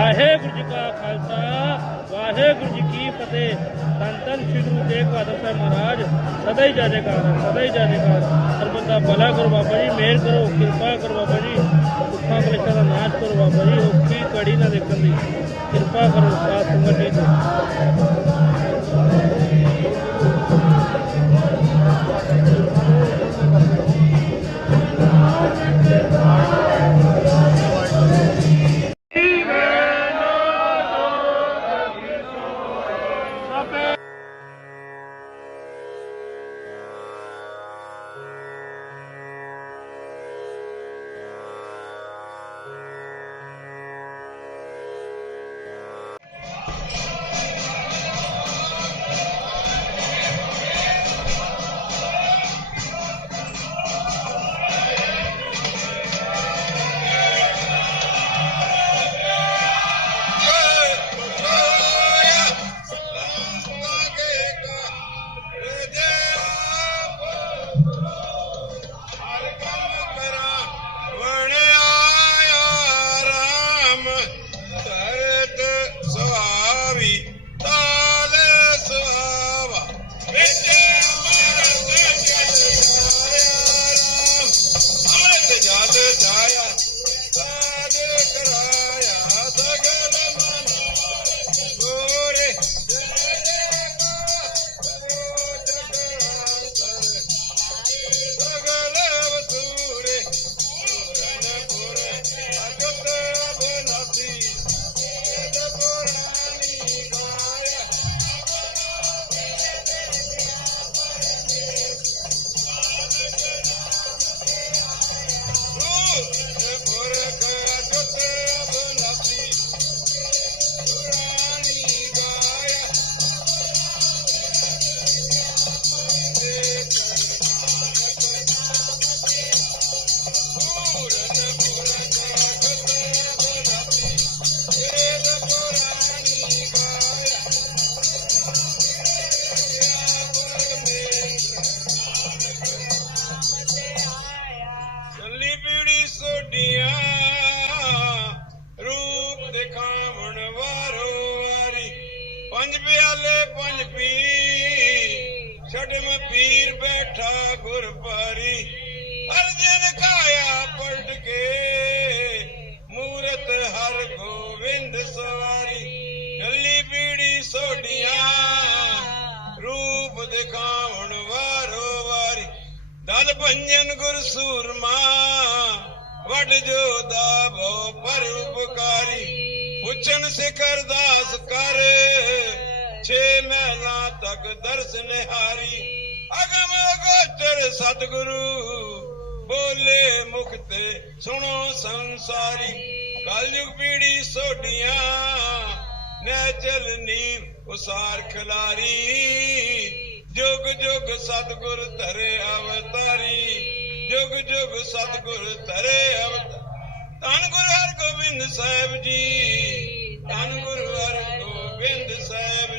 ਵਾਹਿਗੁਰੂ ਜੀ ਕਾ ਖਾਲਸਾ, ਵਾਹਿਗੁਰੂ ਜੀ ਕੀ ਫਤਿਹ। ਧੰਨ ਧੰਨ ਸ੍ਰੀ ਗੁਰੂ ਤੇਗ ਬਹਾਦਰ ਸਾਹਿਬ ਮਹਾਰਾਜ, ਸਦਾ ਹੀ ਜਾਜੇਕਾਰ ਸਦਾ ਹੀ ਜਾਜੇਕਾਰ ਸਰਬਤ ਭਲਾ ਕਰੋ ਬਾਬਾ ਜੀ, ਮਿਹਰ ਕਰੋ, ਕਿਰਪਾ ਕਰੋ ਬਾਬਾ ਜੀ। ਦੁੱਖਾਂ ਕਲੇਸ਼ਾਂ ਦਾ ਨਾਸ਼ ਕਰੋ ਬਾਬਾ ਜੀ ਉਹ ਕੀ ਕੜੀ ਨਾ ਦੇਖਣ ਦੀ। ਕਿਰਪਾ ਕਰੋ, ਸਾਧ ਸੰਗਤ ਜੀ ਬੈਠਾ ਗੁਰ ਪਾਰੀ ਹਰ ਕਾਇਆ ਪਲਟ ਕੇ। ਮੂਰਤ ਹਰ ਗੋਵਿੰਦ ਸਵਾਰੀ ਚੱਲੀ ਪੀੜੀ ਸੋਡੀਆਂ ਰੂਪ ਦਿਖਾਵਣ ਵਾਰੋ ਵਾਰੀ ਦਲ ਭੰਜਨ ਗੁਰ ਸੂਰਮਾ। ਵਡ ਜੋਦਾ ਭੋ ਪਰ ਉਪਕਾਰੀ, ਪੁੱਛਣ ਸਿਖਰ ਦਾਸ ਕਰ। ਛੇ ਮਹਿਲਾ ਤੱਕ ਦਰਸ ਨਿਹਾਰੀ ਅਗਮ ਅਗੋਚਰ ਸਤਿਗੁਰੂ, ਬੋਲੇ ਮੁਖ ਤੇ ਸੁਣੋ ਸੰਸਾਰੀ। ਕਲਯੁਗ ਪੀੜੀ ਸੋਡੀਆਂ ਨੈ ਚਲਨੀ ਉਸਾਰ ਖਿਲਾਰੀ। ਜੁਗ ਜੁਗ ਸਤਿਗੁਰ ਧਰੇ ਅਵਤਾਰੀ, ਜੁਗ ਜੁਗ ਸਤਿਗੁਰ ਧਰੇ ਅਵਤਾਰੀ। ਧੰਨ ਗੁਰੂ ਹਰਗੋਬਿੰਦ ਸਾਹਿਬ ਜੀ, ਧੰਨ ਗੁਰੂ ਹਰਗੋਬਿੰਦ ਸਾਹਿਬ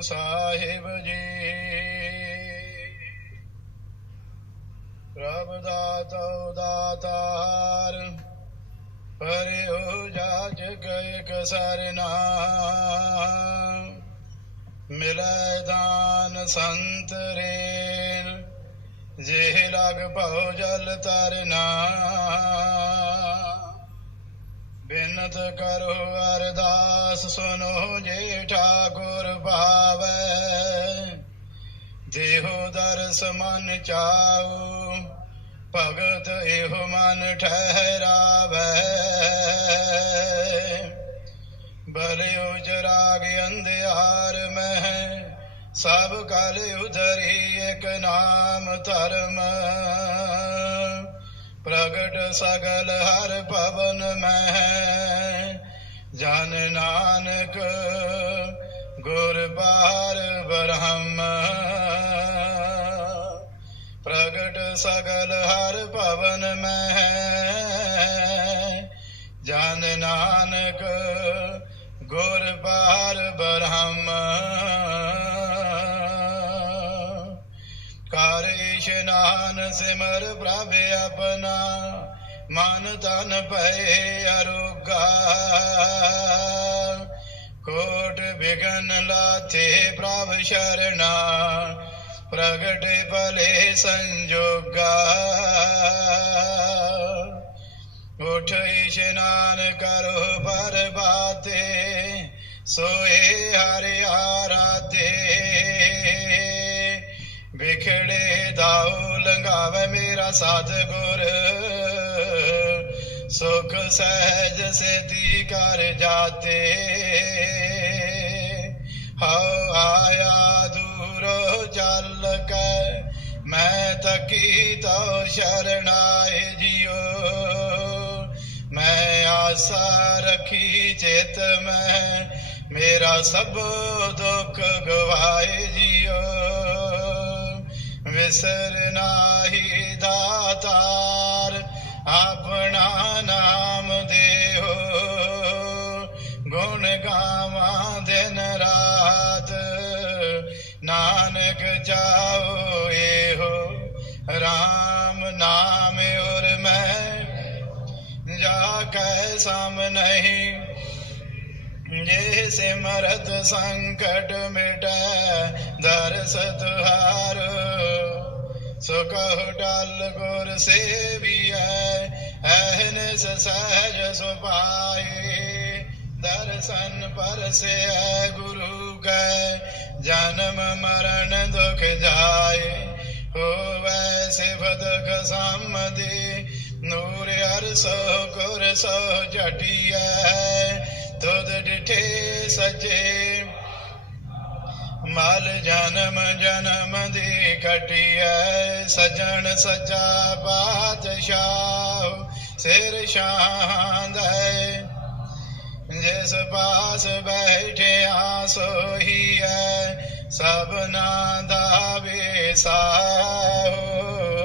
ਵਾਹਿਗੁਰੂ ਸਾਹਿਬ ਜੀ। ਪ੍ਰਭ ਦਾਤੋ ਦਾਤਾਰ ਪਰਿਓ ਜਾਜ ਗਏ ਕਸਰਨਾ ਮਿਲੈ ਦਾਨ ਸੰਤ ਰੇਨ ਜੇ ਲਗ ਭਉ ਜਲ ਤਰਨਾ ਬਿਨਤ ਕਰੋ ਅਰਦਾਸ ਸੁਨੋ ਜੇ ਠਾਕੁਰ ਭਾਵੈ। ਦੇਹੋ ਦਰਸ ਮਨ ਚਾਉ, ਭਗਤ ਇਹੋ ਮਨ ਠਹਿਰਾਵੈ। ਬਲਿਓ ਜਰਾਗ ਅੰਧਿਆਰ ਮਹਿ, ਸਭ ਕਲ ਉਧਰੀ ਇੱਕ ਨਾਮ ਧਰਮ। ਪ੍ਰਗਟ ਸਗਲ ਹਰ ਭਵਨ ਮਹਿ ਜਨ ਨਾਨਕ ਗੁਰ ਬਾਰ ਬ੍ਰਹਮ। ਪ੍ਰਗਟ ਸਗਲ ਹਰ ਭਵਨ ਮਹਿ ਜਨ ਨਾਨਕ ਗੁਰ ਬਾਰ ਬ੍ਰਹਮ। ਇਸ਼ਨਾਨ ਸਿਮਰ ਪ੍ਰਭ ਆਪਣਾ, ਮਨ ਤਨ ਭਏ ਅਰੋਗਾ। ਕੋਟ ਬਿਗਨ ਲਾਥੇ ਪ੍ਰਭ ਸ਼ਰਣਾ, ਪ੍ਰਗਟ ਭਲੇ ਸੰਜੋਗਾ। ਉਠ ਇਸ਼ਨਾਨ ਕਰੋ ਪਰਬਾਤੇ, ਸੋਏ ਹਰਿ ਆਰਾਧੇ। ਵਿਖੜੇ ਦਾਉ ਲੰਗਾਵੇ ਮੇਰਾ ਸਤਿਗੁਰ ਸੁਖ ਸਹਿਜ ਸੇਤੀ ਕਰ ਜਾਤੇ। ਹਉ ਆਇਆ ਦੂਰੋ ਚੱਲ ਕੇ, ਮੈਂ ਤਕੀ ਤੋ ਸ਼ਰਣਾਏ ਜਿਉ। ਮੈਂ ਆਸਾ ਰਖੀ ਚੇਤ ਮੈਂ, ਮੇਰਾ ਸਭ ਦੁੱਖ ਗਵਾਏ ਜਿਉ। ਵਿਸਰ ਨਾਹੀ ਦਾਤਾਰ, ਆਪਣਾ ਨਾਮ ਦੇਹੋ। ਗੁਣ ਗਾਵਾਂ ਦਿਨ ਰਾਤ, ਨਾਨਕ ਚਾਓ ਇਹੋ। RAM ਨਾਮ ਔਰ ਮੈਂ ਜਾ ਕੈ ਸਮ ਨਹੀਂ। ਜੇ ਸਿਮਰਤ ਸੰਕਟ ਮਿਟੈ ਦਰਸ ਤੁਹਾਰ ਸੋ ਕਹੁ ਟਲ ਗੁਰ ਸੇਵੀਐ ਐਹਨਿਸ ਸਹਿਜ ਸੁਪਾਏ ਦਰਸ਼ਨ ਪਰਸੈ ਗੁਰੂ ਕੈ, ਜਨਮ ਮਰਨ ਦੁਖ ਜਾਏ। ਹੋਵੈ ਸਿਫਤ ਕਸਮਦੀ ਨੂਰ ਅਰਸੋ ਗੁਰ ਸੋ ਜਟਿਐ। ਤੁਧ ਡਿਠੇ ਸਜੇ ਮਲ ਜਨਮ ਜਨਮ ਦੀ ਕਟਿਐ ਸਜਣ ਸਚਾ ਬਾਦਸ਼ਾਹ ਸਿਰ ਸ਼ਾਂਦੈ ਜਿਸ ਪਾਸ ਬੈਠਿਆ ਸੋਹੀਐ, ਸਭਨਾ ਦਾ ਵੇਸਾਹੋ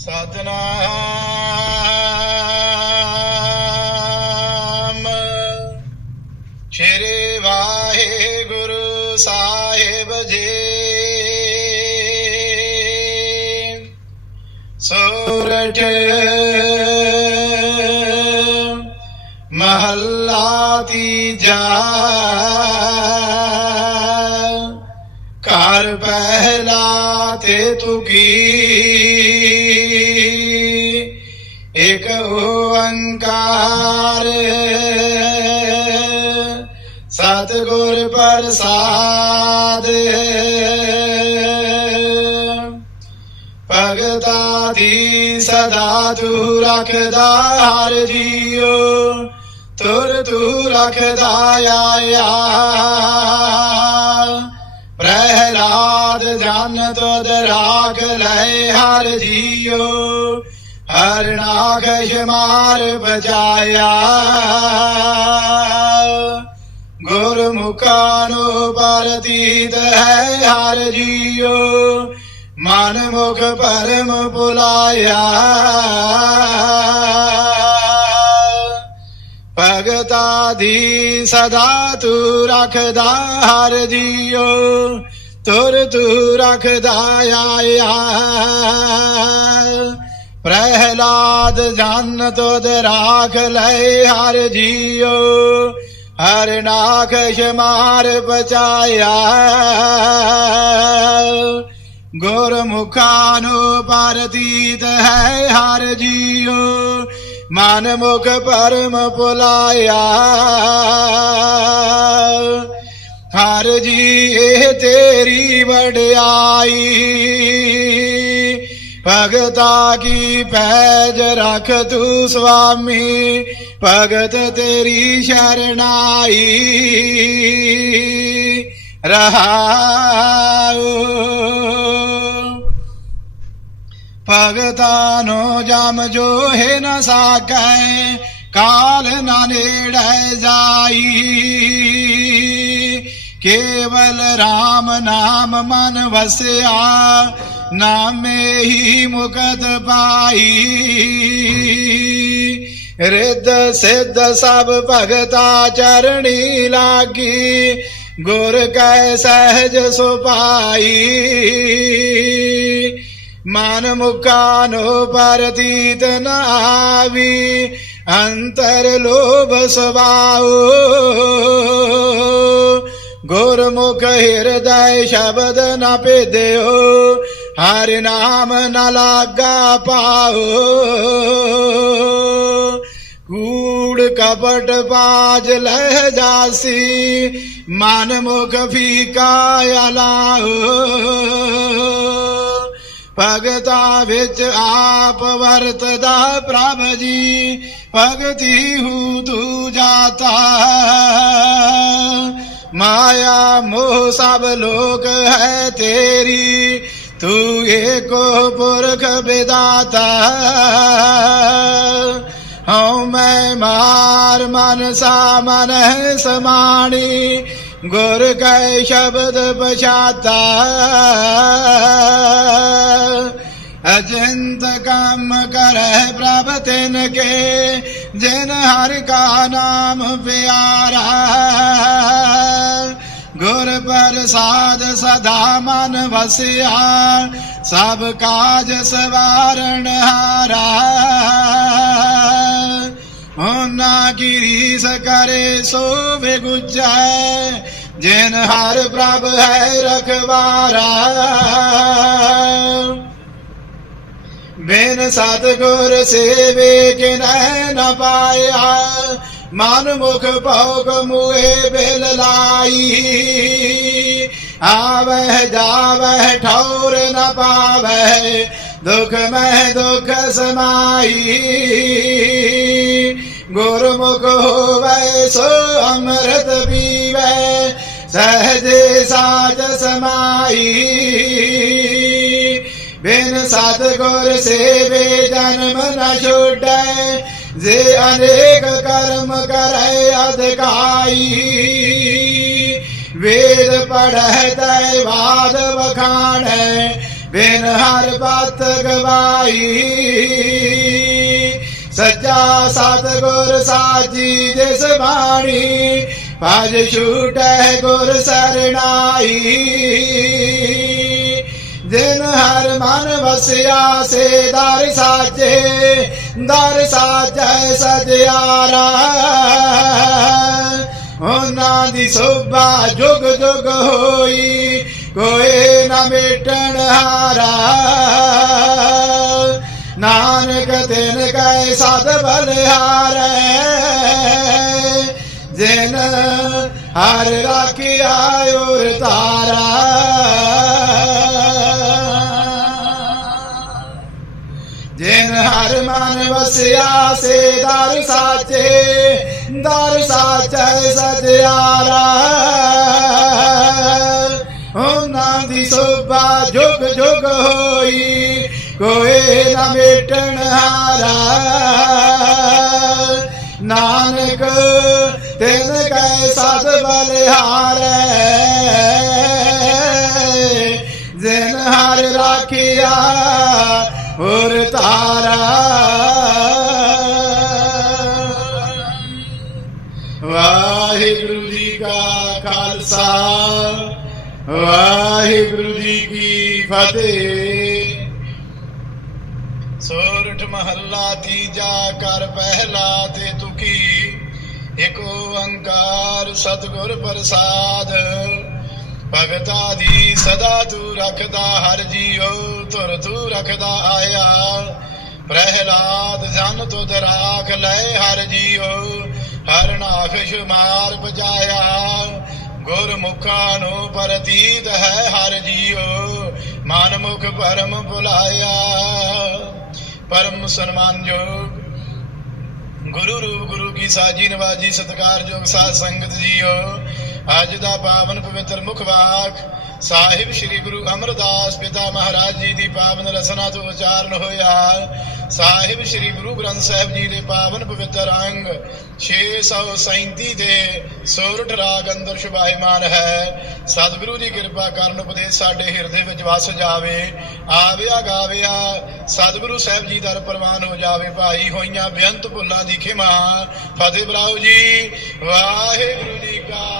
Sadhana ਦੀ ਸਦਾ ਤੂੰ ਰੱਖਦਾ, ਹਰ ਜੀਉ। ਤੁਰ ਤੂੰ ਰੱਖਦਾ, ਆਇਆ। ਪ੍ਰਹਿਲਾਦ ਜਨ ਤੁਧ ਰਾਖ ਲੈ, ਹਰ ਜੀਉ। ਹਰਨਾਖ ਸ਼ਮਾਰ ਬਜਾਇਆ ਗੁਰਮੁਖਾਂ ਨੂੰ ਪਰਤੀਤ ਹੈ, ਹਰ ਜੀਓ ਮਨ ਮੁਖ ਪਰਮ ਬੁਲਾਇਆ ਭਗਤਾ ਦੀ ਸਦਾ ਤੂੰ ਰੱਖਦਾ ਹਰ ਜੀਓ ਤੁਰ ਤੂੰ ਰੱਖਦਾ ਆਇਆ ਪ੍ਰਹਿਲਾਦ ਜਨ ਤੁਧ ਰਾਖ ਲੈ ਹਰ ਜੀਓ ਹਰ ਨਾਖ ਸ਼ਮਾਰ ਬਚਾਇਆ ਗੁਰਮੁਖਾਂ ਨੂੰ ਪਰਤੀਤ ਹੈ ਹਰ ਜੀਓ ਮਨ ਮੁਖ ਪਰਮ ਪੁਲਾਇਆ। ਹਰ ਜੀ ਇਹ ਤੇਰੀ ਵਡਿਆਈ, ਭਗਤਾ ਕੀ ਪੈਜ ਰਖ ਤੂੰ ਸੁਆਮੀ ਭਗਤ ਤੇਰੀ ਸ਼ਰਣਾਈ ਰਹਾਉ ਭਗਤਾਂ ਨੂੰ ਜਮ ਜੋ ਹੈ ਨ ਸਾਕੈ ਕਾਲ ਨਾ ਨੇੜੇ ਜਾਈ। ਕੇਵਲ RAM ਨਾਮ ਮਨ ਵਸਿਆ, ਨਾਮੇ ਹੀ ਮੁਕਤ ਪਾਈ। ਰਿੱਧ ਸਿੱਧ ਸਭ ਭਗਤਾ ਚਰਣੀ ਲਾਗੀ ਗੁਰ ਕੈ ਸਹਿਜ ਸੁਪਾਈ ਮਨ ਮੁਖਾ ਨੋ ਪਰਤੀਤ ਨ ਅੰਤਰ ਲੋਭ ਸਵਾਉ ਗੁਰਮੁਖ ਹਿਰਦੈ ਸ਼ਬਦ ਨ ਭੇਦਿਓ, ਹਰਿ ਨਾਮ ਨ ਲਾਗਾ ਪਾਓ ਕੂੜ ਕਪਟ ਬਾਜ ਲਹਿ ਜਾਸੀ, ਮਨ ਮੁਖ ਫੀਕਾ ਅਲਾਉ ਭਗਤਾ ਵਿੱਚ ਆਪ ਵਰਤਦਾ ਪ੍ਰਭ ਜੀ, ਭਗਤੀ ਹੂ ਤੂ। ਜਾਤਾ ਮਾਇਆ ਮੋਹ ਸਭ ਲੋਕ ਹੈ ਤੇਰੀ, ਤੂੰ ਏਕੋ ਪੁਰਖ ਵਿਦਾਤਾ। ਹਉ ਮੈਂ ਮਾਰ ਮਨ ਸਾ ਮਨ ਹੈ ਸਮਾਣੀ। ਗੁਰ ਕੈ ਸ਼ਬਦ ਪਛਾਤਾ। ਅਜੰਤ ਕੰਮ ਕਰੈ ਪ੍ਰਭ ਤਿਨ ਕੇ, ਜਿਨ ਹਰਿ ਕਾ ਨਾਮ ਪਿਆਰਾ। ਗੁਰ ਪ੍ਰਸਾਦ ਸਦਾ ਮਨ ਵਸਿਆ, ਸਭ ਕਾਜ ਸਵਾਰਣ ਹਾਰਾ। ਗਿਰੀ ਕੀ ਰੀਸ ਕਰੇ ਜਿਨ ਹਰ ਪ੍ਰਭ ਹੈ ਰਖਵਾਰਾ। ਬਿਨ ਸਤਗੁਰ ਸੇਵੇ ਕਿਨੈ ਨ ਪਾਇਆ, ਮਨ ਮੁਖ ਭੋਗ ਮੁਏ ਬੇਲ ਲਾਈ। ਆਵਹਿ ਜਾਵਹਿ ਠੌਰ ਨ ਪਾਵਹਿ, ਦੁਖ ਮਹਿ ਦੁਖ ਸਮਾਈ। ਗੁਰਮੁਖ ਹੋਵੈ, ਸੋ ਅੰਮ੍ਰਿਤ ਪੀਵੈ, ਸਹਜੇ ਸਾਜ ਸਮਾਈ। ਬਿਨ ਸਤਗੁਰ ਸੇਵੇ ਜਨਮ ਨ ਛੋਟੈ ਜੇ ਅਨੇਕ ਕਰਮ ਕਰੈ ਅਧਿਕਾਈ। ਵੇਦ ਪੜਹਿ ਤੈ ਵਾਦ ਵਖਾਣੈ, ਬਿਨ ਹਰ ਪਤ ਗਵਾਈ। ਸੱਚਾ ਸਤਗੁਰ ਸਾਜੀ ਜਿਸ ਬਾਣੀ, ਭਜ ਛੂਟੈ ਗੁਰ ਸਰਣਾਈ। ਜਿਨ ਹਰ ਮਨ ਵਸਿਆ, ਸੇ ਦਰ ਸਾਚੇ ਦਰ ਸਾਚੈ ਸਜਿਆਰਾ ਉਹਨਾਂ ਦੀ ਸੋਭਾ ਜੁਗ ਜੁਗ ਹੋਈ, ਕੋਈ ਨਾ ਮੇਟਣ ਹਾਰਾ। ਨਾਨਕ ਤਿਨ ਕੈ ਸਦ ਬਲਿਹਾਰੈ, ਜਿਨ ਹਰ ਰਾਖਿਆ ਔਰ ਤਾਰਾ ਜਿਨ ਹਰ ਮਨ ਵਸਿਆ ਸੇ ਦਰ ਸਾਚੇ, ਦਰ ਸਾਚੈ ਸਜਿਆਰਾ ਉਹਨਾਂ ਦੀ ਸੋਭਾ ਜੁਗ ਜੁਗ ਹੋਈ ਕੋਏ ਨਾ ਮੇਟਣ ਹਾਰਾ। ਨਾਨਕ ਤਿਨ ਕੈ ਸਦ ਬਲਿਹਾਰੈ। ਜਿਨ ਹਰ ਰਾਖਿਆ ਹੋਰ ਤਾਰਾ ਵਾਹਿਗੁਰੂ ਜੀ ਕਾ ਖਾਲਸਾ, ਵਾਹਿਗੁਰੂ ਜੀ ਕੀ ਫਤਿਹ ਸੋਰਠ ਮਹੱਲਾ ਤੀਜਾ ਕਰ ਪਹਿਲਾ ਤੇ ਤੁਕੀ ਇਕ ਓੰਕਾਰ ਸਤਿਗੁਰ ਪ੍ਰਸਾਦ। ਭਗਤਾ ਦੀ ਸਦਾ ਤੂੰ ਰੱਖਦਾ, ਹਰ ਜੀਉ ਤੁਰ ਤੂੰ ਰੱਖਦਾ ਆਇਆ। ਪ੍ਰਹਿਲਾਦ ਜਨ ਤੁਧ ਰਾਖ ਲੈ, ਹਰ ਜੀਉ ਹਰ ਨਾਖ ਸ਼ੁਮਾਰ ਬਜਾਇਆ ਗੁਰਮੁਖਾਂ ਨੂੰ ਪ੍ਰਤੀਤ ਹੈ, ਹਰ ਜੀਉ ਮਨ ਮੁਖ ਪਰਮ ਭੁਲਾਇਆ। ਪਰਮ ਸਨਮਾਨਯੋਗ ਗੁਰੂ ਰੂਪ, ਗੁਰੂ ਕੀ ਸਾਜੀ ਨਵਾਜੀ ਸਤਿਕਾਰਯੋਗ ਸਾਧ ਸੰਗਤ ਜੀਓ। ਅੱਜ ਦਾ ਪਾਵਨ ਪਵਿੱਤਰ ਮੁਖ ਵਾਕ ਸਾਹਿਬ ਸ੍ਰੀ ਗੁਰੂ ਅਮਰਦਾਸ ਪਿਤਾ ਮਹਾਰਾਜ ਜੀ ਦੀ ਪਾਵਨ ਰਸਨਾ ਤੋਂ ਉਚਾਰਨ ਹੋਇਆ। ਸਾਹਿਬ ਸ੍ਰੀ ਗੁਰੂ ਗ੍ਰੰਥ ਸਾਹਿਬ ਜੀ ਦੇ ਪਾਵਨ ਪਵਿੱਤਰ ਅੰਗ 637 ਦੇ ਸੋਰਠ ਰਾਗ ਅੰਦਰ ਸ਼ੁਭਾਇਮਾਨ ਹੈ। ਸਤਿਗੁਰੂ ਦੀ ਕਿਰਪਾ ਕਰਨ ਉਪਦੇਸ਼ ਸਾਡੇ ਹਿਰਦੇ ਵਿੱਚ ਵਸ ਜਾਵੇ। ਆਵਿਆ ਗਾਵਿਆ, ਸਤਿਗੁਰੂ ਸਾਹਿਬ ਜੀ ਦਰ ਪ੍ਰਵਾਨ ਹੋ ਜਾਵੇ ਭਾਈ। ਹੋਈਆਂ ਬੇਅੰਤ ਭੁੱਲਾਂ ਦੀ ਖਿਮਾ। ਫਤਿਹ ਬਰਾਓ ਜੀ, ਵਾਹਿਗੁਰੂ ਜੀ ਕਾ